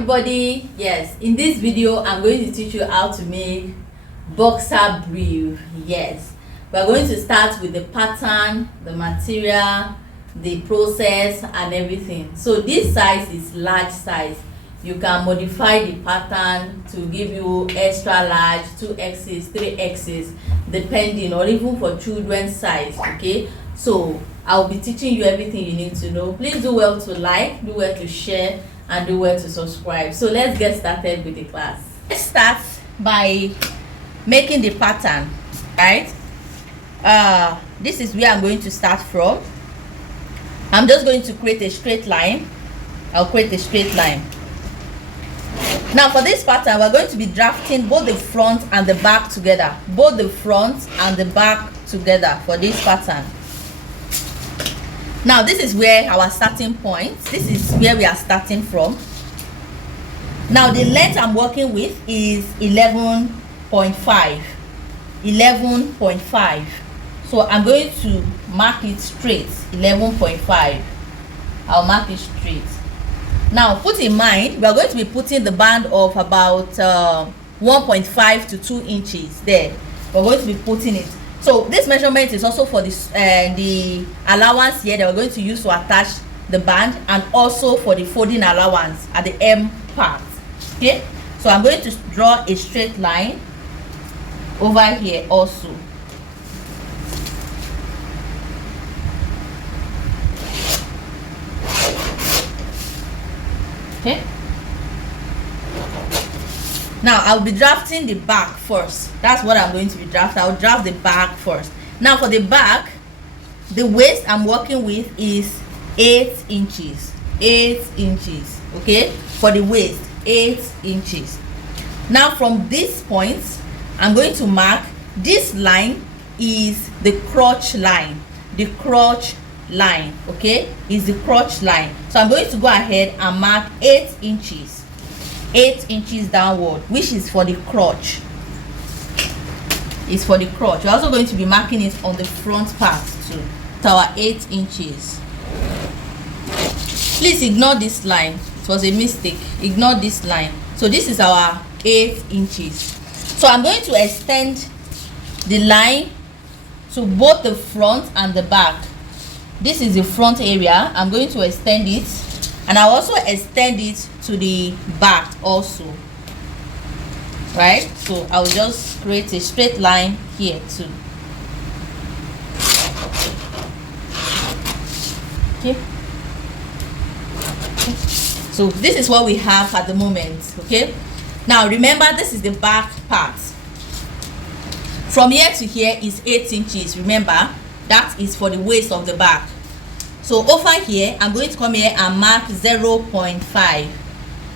everybody. Yes, in this video I'm going to teach you how to make boxer brief. Yes, we're going to start with the pattern, the material, the process and everything. So this size is large size. You can modify the pattern to give you extra large, 2x's, 3x's, depending, or even for children's size. Okay, so I'll be teaching you everything you need to know. Please do well to like, do well to share, and do well to subscribe. So let's get started with the class. Let's start by making the pattern, right? This is where I'm going to start from. I'm just going to create a straight line. I'll create a straight line. Now for this pattern, we're going to be drafting both the front and the back together. Both the front and the back together for this pattern. Now this is where our starting point. This is where we are starting from. Now the length I'm working with is 11.5. 11.5. So I'm going to mark it straight. 11.5. I'll mark it straight. Now put in mind, we are going to be putting the band of about 1.5 to 2 inches there. We're going to be putting it. So this measurement is also for this the allowance here that we're going to use to attach the band, and also for the folding allowance at the M part. Okay, so I'm going to draw a straight line over here also. Okay, now I'll be drafting the back first. That's what I'm going to be drafting. I'll draft the back first. Now for the back, the waist I'm working with is 8 inches. 8 inches. Okay, for the waist, 8 inches. Now from this point, I'm going to mark this line is the crotch line. The crotch line, okay, is the crotch line. So I'm going to go ahead and mark 8 inches. 8 inches downward, which is for the crotch. It's for the crotch. We're also going to be marking it on the front part too. It's our 8 inches. Please ignore this line. It was a mistake. Ignore this line. So this is our 8 inches. So I'm going to extend the line to both the front and the back. This is the front area. I'm going to extend it, and I'll also extend it to the back also, right? So I'll just create a straight line here too. Okay. So this is what we have at the moment. Okay, now remember, this is the back part. From here to here is 8 inches. Remember, that is for the waist of the back. So over here, I'm going to come here and mark 0.5.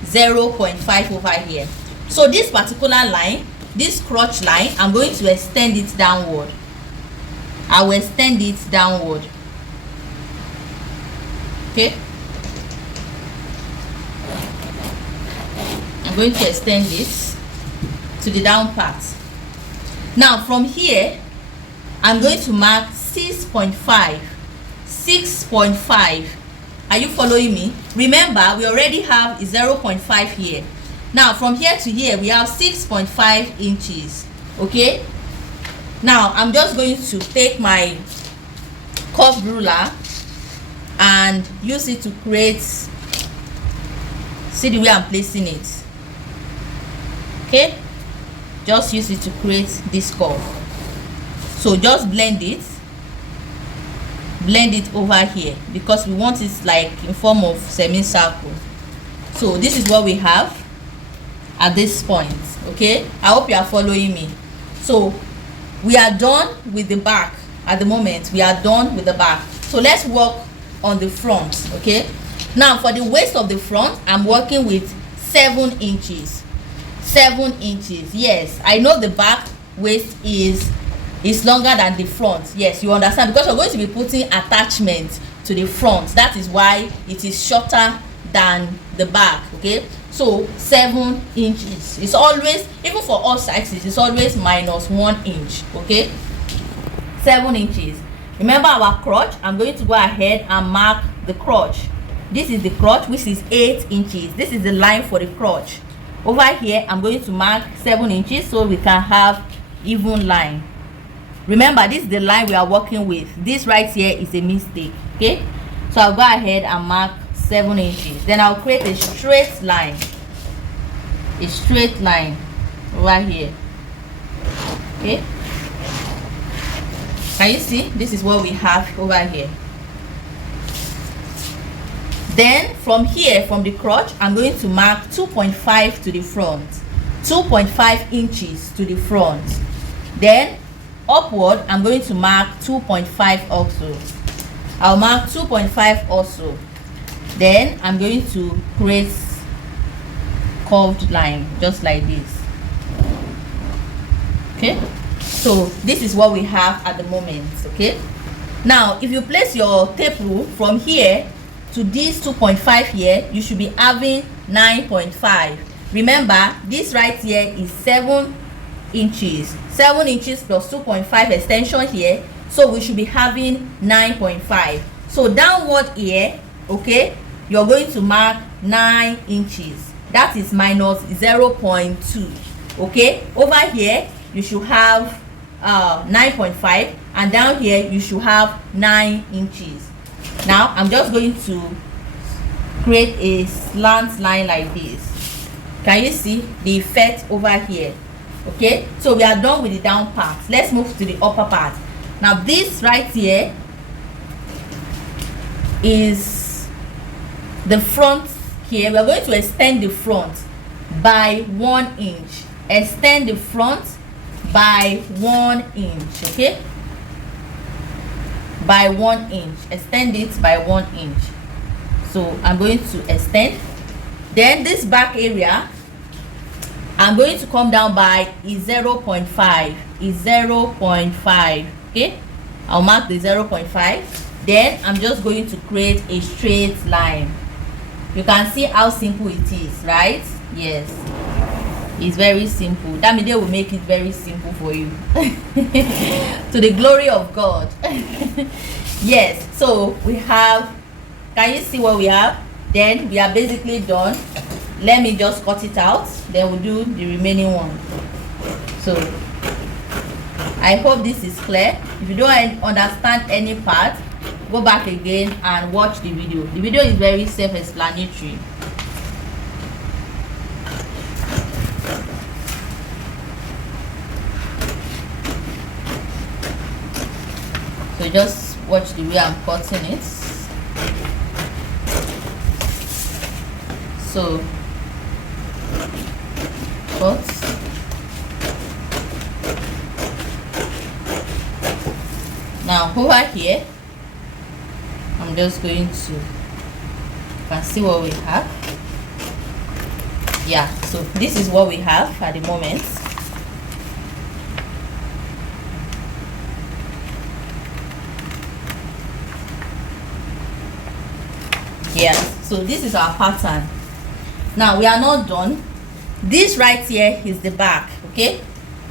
0.5 over here. So this particular line, this crotch line, I'm going to extend it downward. I will extend it downward. Okay, I'm going to extend this to the down part. Now from here, I'm going to mark 6.5. 6.5. Are you following me? Remember, we already have 0.5 here. Now from here to here, we have 6.5 inches. Okay, now I'm just going to take my curved ruler and use it to create, see the way I'm placing it. Okay, just use it to create this curve. So just blend it over here, because we want it like in form of semicircle. So this is what we have at this point. Okay, I hope you are following me. So we are done with the back at the moment. We are done with the back. So let's work on the front. Okay, now for the waist of the front, I'm working with 7 inches. 7 inches. Yes, I know the back waist is longer than the front. Yes, you understand, because we're going to be putting attachment to the front. That is why it is shorter than the back. Okay, so 7 inches. It's always, even for all sizes, it's always -1 inch. Okay, 7 inches. Remember our crotch. I'm going to go ahead and mark the crotch. this is the crotch, which is 8 inches. This is the line for the crotch. Over here I'm going to mark 7 inches so we can have even line. Remember, this is the line we are working with. This right here is a mistake. Okay, so I'll go ahead and mark 7 inches. Then I'll create a straight line over here. Okay, can you see? This is what we have over here. Then from here, from the crotch, I'm going to mark 2.5 to the front, 2.5 inches to the front. Then upward I'm going to mark 2.5 also. I'll mark 2.5 also. Then I'm going to create curved line just like this. Okay, so this is what we have at the moment. Okay, now if you place your tape rule from here to this 2.5 here, you should be having 9.5. remember, this right here is 7 inches, 7 inches plus 2.5 extension here, so we should be having 9.5. so downward here, okay, you're going to mark 9 inches. That is minus 0.2. okay, over here you should have 9.5, and down here you should have 9 inches. Now I'm just going to create a slant line like this. Can you see the effect over here? Okay, so we are done with the down part. Let's move to the upper part. Now this right here is the front here. We are going to extend the front by 1 inch. Extend the front by 1 inch. Okay, by 1 inch. Extend it by 1 inch. So I'm going to extend. Then this back area I'm going to come down by is 0.5. is 0.5. okay, I'll mark the 0.5. then I'm just going to create a straight line. You can see how simple it is, right? Yes, it's very simple. Damide will make it very simple for you to the glory of God. Yes, so we have, can you see what we have? Then we are basically done. Let me just cut it out, then we'll do the remaining one. So I hope this is clear. If you don't understand any part, go back again and watch the video. The video is very self-explanatory. So just watch the way I'm cutting it. So cut. Now over here I'm just going to, you can see what we have. Yeah, so this is what we have at the moment. Yeah, so this is our pattern. Now we are not done. This right here is the back. Okay,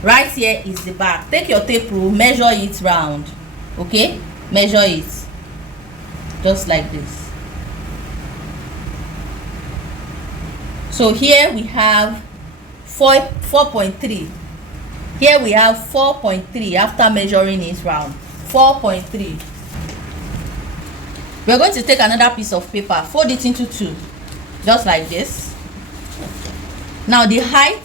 right here is the back. Take your tape rule, measure it round. Okay, measure it just like this. So here we have 4.3. Here we have 4.3 after measuring it round. 4.3. We're going to take another piece of paper, fold it into two, just like this. Now the height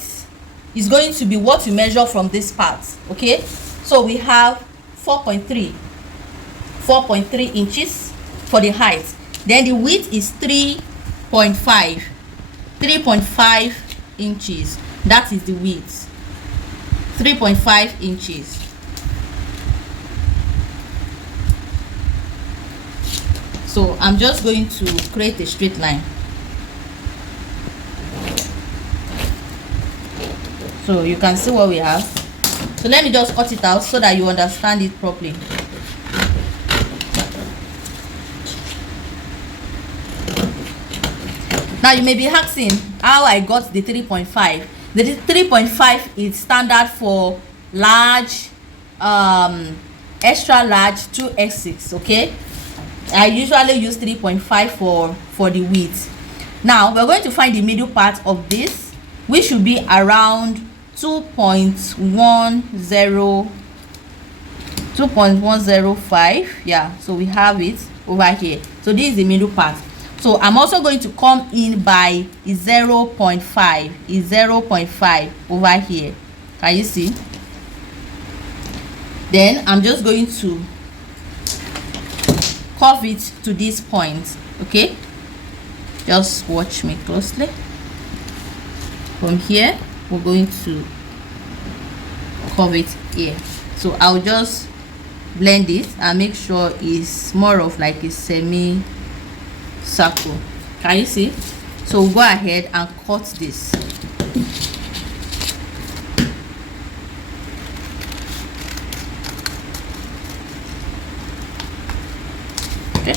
is going to be what you measure from this part. Okay, so we have 4.3 inches for the height. Then the width is 3.5 inches. That is the width, 3.5 inches. So I'm just going to create a straight line. So you can see what we have. So let me just cut it out so that you understand it properly. Now you may be asking how I got the 3.5. The 3.5 is standard for large, extra large 2x6. okay, I usually use 3.5 for the width. Now we're going to find the middle part of this, which should be around 2.105. yeah, so we have it over here. So this is the middle part. So I'm also going to come in by 0.5 over here. Can you see? Then I'm just going to curve it to this point. Okay, just watch me closely. From here we're going to curve it here. So I'll just blend it and make sure it's more of like a semi circle. Can you see? So we'll go ahead and cut this. Okay,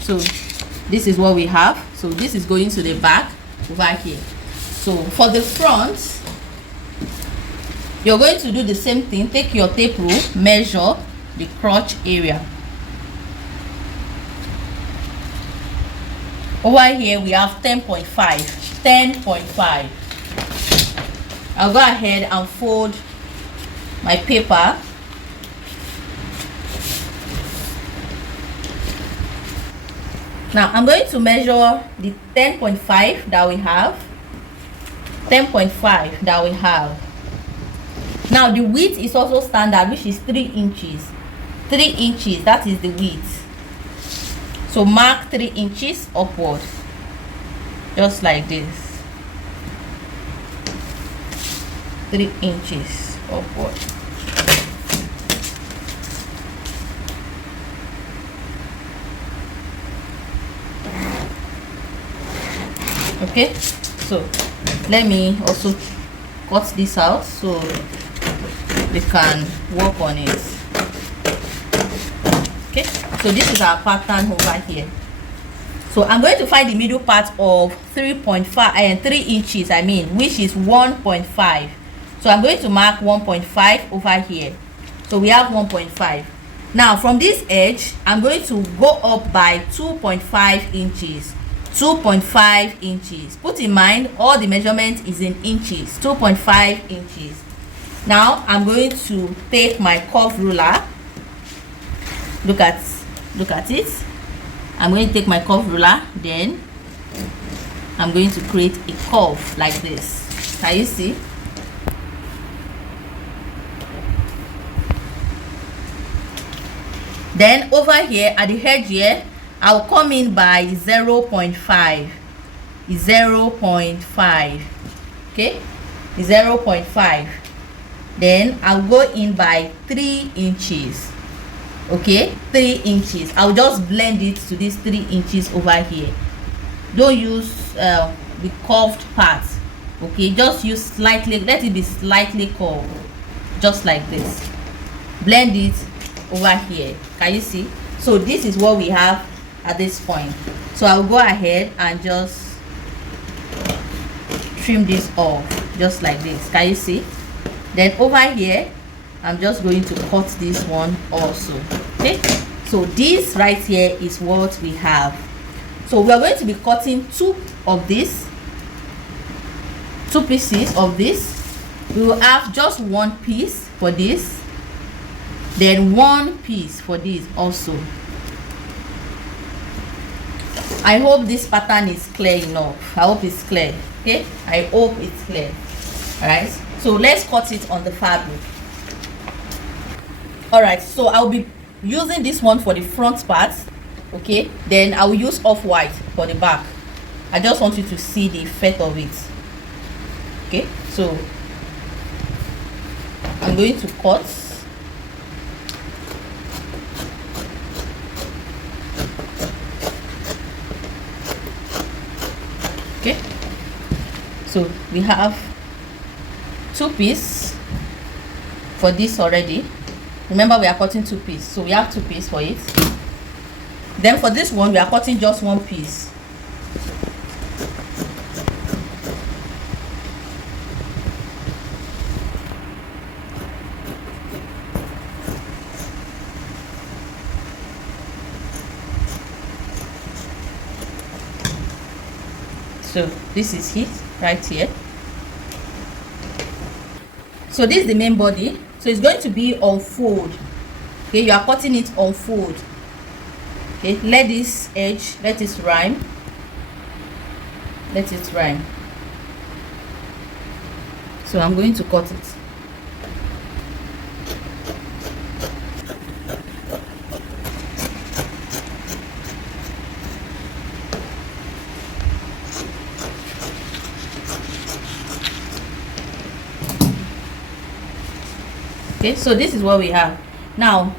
so this is what we have. So this is going to the back over here. So for the front, you're going to do the same thing. Take your tape rule, measure the crotch area. Over here we have 10.5. I'll go ahead and fold my paper. Now I'm going to measure the 10.5 that we have. 10.5 that we have. Now the width is also standard, which is 3 inches. 3 inches, that is the width. So mark 3 inches upward, just like this. 3 inches upward. Okay, so let me also cut this out so we can work on it. Okay, so this is our pattern over here. So I'm going to find the middle part of 3.5 and 3 inches, I mean, which is 1.5. So I'm going to mark 1.5 over here. So we have 1.5. Now from this edge I'm going to go up by 2.5 inches. 2.5 inches. Put in mind all the measurement is in inches. 2.5 inches. Now I'm going to take my curve ruler. Look at it. I'm going to take my curve ruler, then I'm going to create a curve like this. Can you see? Then over here at the edge here, I'll come in by 0.5. 0.5. Okay, 0.5. Then I'll go in by 3 inches. Okay, 3 inches. I'll just blend it to this 3 inches over here. Don't use the curved part. Okay, just use slightly, let it be slightly curved, just like this. Blend it over here. Can you see? So this is what we have at this point. So I'll go ahead and just trim this off, just like this. Can you see? Then over here I'm just going to cut this one also. Okay, so this right here is what we have. So we are going to be cutting two pieces of this. We will have just one piece for this, then one piece for this also. I hope this pattern is clear enough. I hope it's clear. Okay, I hope it's clear. All right, so let's cut it on the fabric. All right, so I'll be using this one for the front part. Okay, then I will use off-white for the back. I just want you to see the effect of it. Okay, so I'm going to cut. Okay, so we have 2 pieces for this already. Remember, we are cutting 2 pieces, so we have 2 pieces for it. Then for this one we are cutting just 1 piece. So this is it right here. So this is the main body, so it's going to be on fold. Okay, you are cutting it on fold. Okay, let this edge, let it rhyme, let it rhyme. So I'm going to cut it. Okay, so this is what we have. Now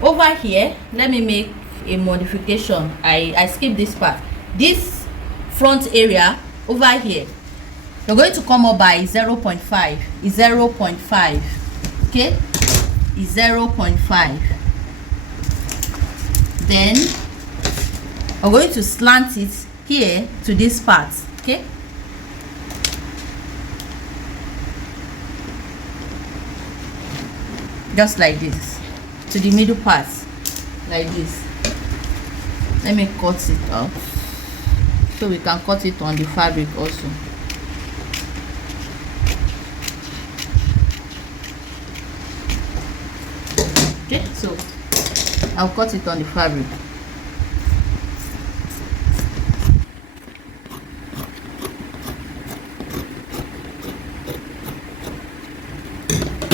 over here, let me make a modification. I skip this part. This front area over here, you're going to come up by 0.5. Is 0.5. Okay, is 0.5. Then I'm going to slant it here to this part. Okay, just like this, to the middle part, like this. Let me cut it out so we can cut it on the fabric also. Okay, so I'll cut it on the fabric.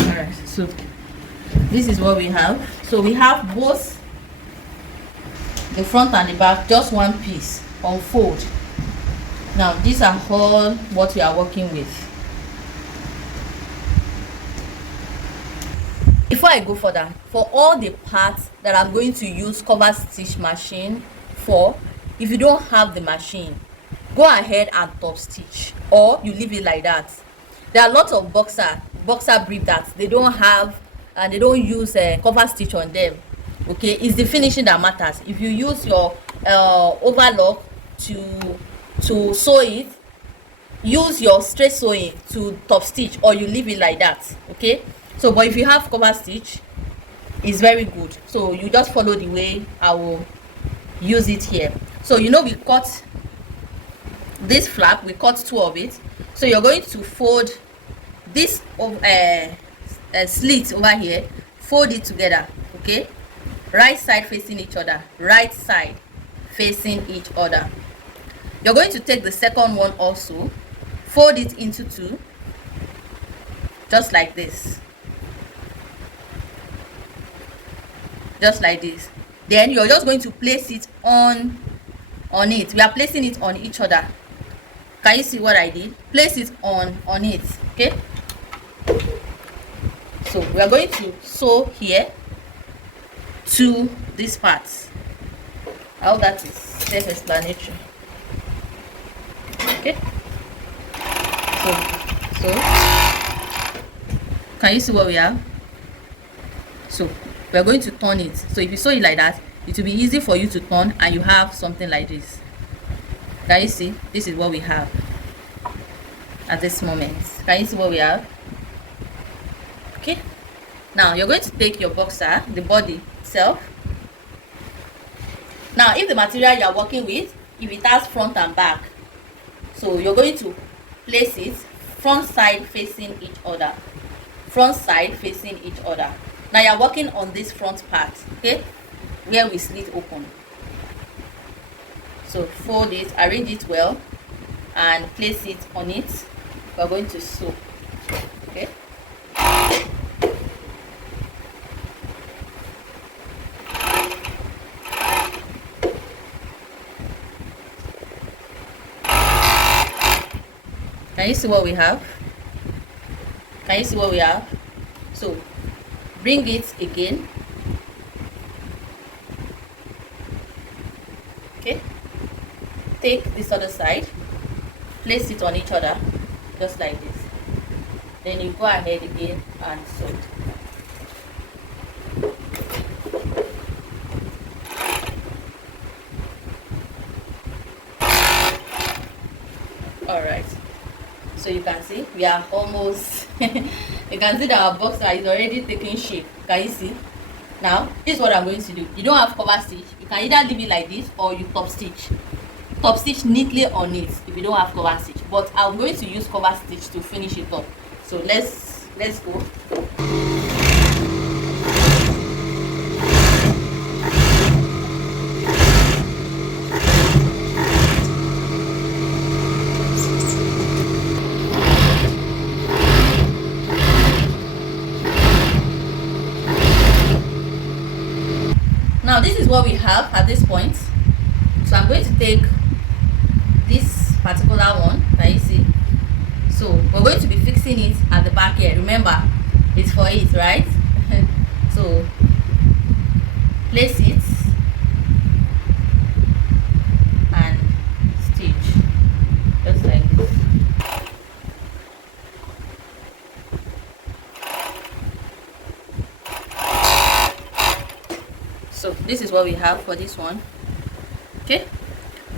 Alright, so this is what we have. So we have both the front and the back, just one piece on fold. Now these are all what we are working with. Before I go further, for all the parts that I'm going to use cover stitch machine for, if you don't have the machine, go ahead and top stitch, or you leave it like that. There are a lot of boxer brief that they don't have and they don't use cover stitch on them. Okay, it's the finishing that matters. If you use your overlock to sew it, use your straight sewing to top stitch, or you leave it like that. Okay, so but if you have cover stitch, it's very good. So you just follow the way I will use it here. So you know, we cut this flap, we cut 2 of it. So you're going to fold this slit over here, fold it together. Okay, right side facing each other, right side facing each other. You're going to take the second one also, fold it into 2, just like this, just like this. Then you're just going to place it on it. We are placing it on each other. Can you see what I did? Place it on it. Okay, so we are going to sew here to this part. How that is self-explanatory. Okay, so can you see what we have? So we are going to turn it. So if you sew it like that, it will be easy for you to turn, and you have something like this. Can you see? This is what we have at this moment. Can you see what we have? Okay, now you're going to take your boxer, the body itself. Now if the material you are working with, if it has front and back, so you're going to place it front side facing each other, front side facing each other. Now you're working on this front part, okay, where we slit open. So fold it, arrange it well, and place it on it. We're going to sew. Okay, can you see what we have? Can you see what we have? So bring it again. Okay, take this other side, place it on each other, just like this. Then you go ahead again and sew. All right, so you can see we are almost you can see that our boxer is already taking shape. Can you see? Now this is what I'm going to do. You don't have cover stitch, you can either leave it like this or you top stitch. top stitch neatly on it if you don't have cover stitch, but I'm going to use cover stitch to finish it up. So let's go. Now this is what we have at this point. So I'm going to take this particular one, can you see? So we're going to be fixing it at the back here. Remember, it's for it, right? So place it and stitch just like this. So this is what we have for this one. Okay,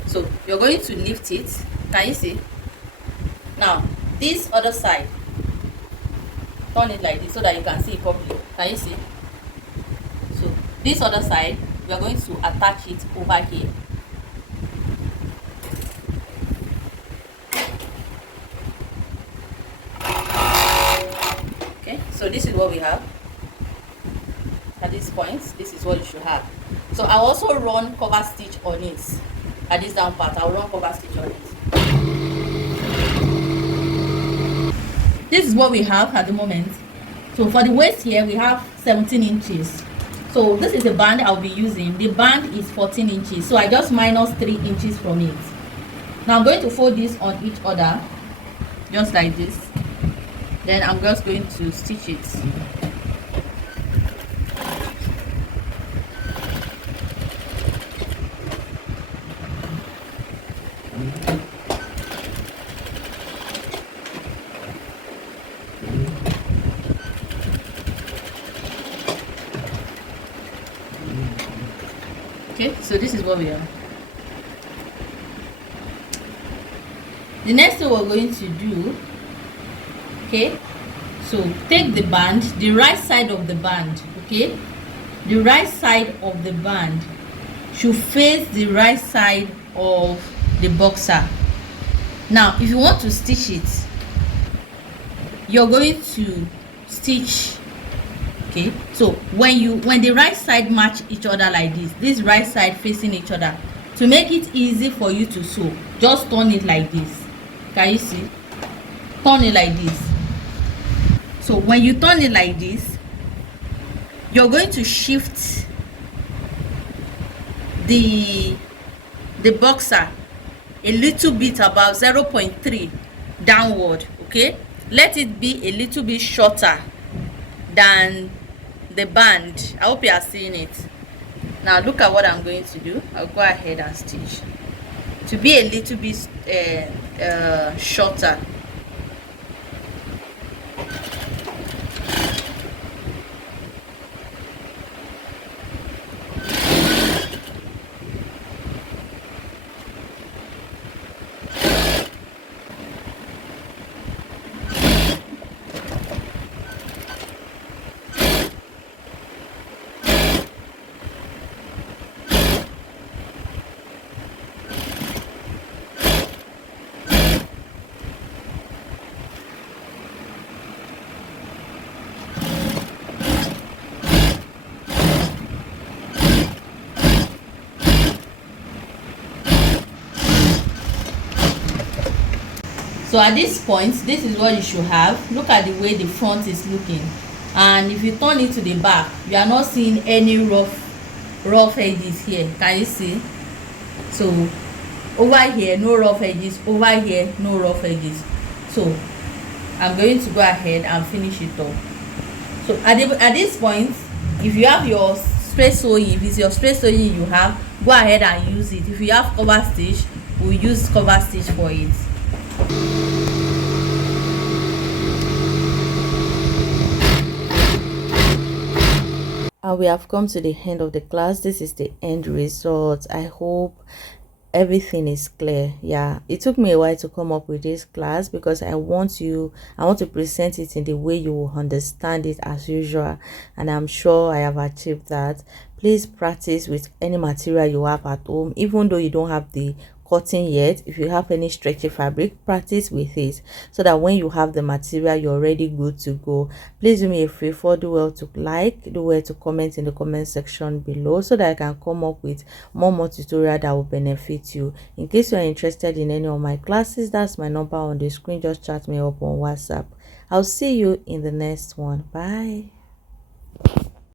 so you're going to lift it, can you see? Now this other side, turn it like this so that you can see it properly, can you see? So this other side, we are going to attach it over here. Okay, so this is what we have at this point. This is what you should have. So I'll also run cover stitch on it. At this down part, I'll run cover stitch on it. This is what we have at the moment. So for the waist here, we have 17 inches. So this is the band I'll be using. The band is 14 inches. So I just minus 3 inches from it. Now I'm going to fold this on each other, just like this. Then I'm just going to stitch it. Okay, so this is what we have. The next thing we're going to do, okay, so take the band, the right side of the band, okay, the right side of the band should face the right side of the boxer. Now if you want to stitch it, you're going to stitch, okay, so when the right side match each other like this right side facing each other, to make it easy for you to sew, just turn it like this. Can you see? Turn it like this. So when you turn it like this, you're going to shift the boxer a little bit, about 0.3 downward, okay? Let it be a little bit shorter than the band. I hope you are seeing it. Now look at what I'm going to do. I'll go ahead and stitch to be a little bit shorter. So at this point, this is what you should have. Look at the way the front is looking, and if you turn it to the back, you are not seeing any rough edges here. Can you see? So over here no rough edges, over here no rough edges. So I'm going to go ahead and finish it up. So at this point, if you have your straight sewing, if it's your straight sewing you have, go ahead and use it. If you have cover stitch, we'll use cover stitch for it. And we have come to the end of the class. This is the end result. I hope everything is clear. Yeah, it took me a while to come up with this class because I want to present it in the way you will understand it as usual, and I'm sure I have achieved that. Please practice with any material you have at home, even though you don't have the cotton yet, if you have any stretchy fabric, practice with it so that when you have the material, you're already good to go. Please do me a favor, do well to like, do well to comment in the comment section below so that I can come up with more tutorial that will benefit you. In case you are interested in any of my classes, that's my number on the screen. Just chat me up on WhatsApp. I'll see you in the next one. Bye.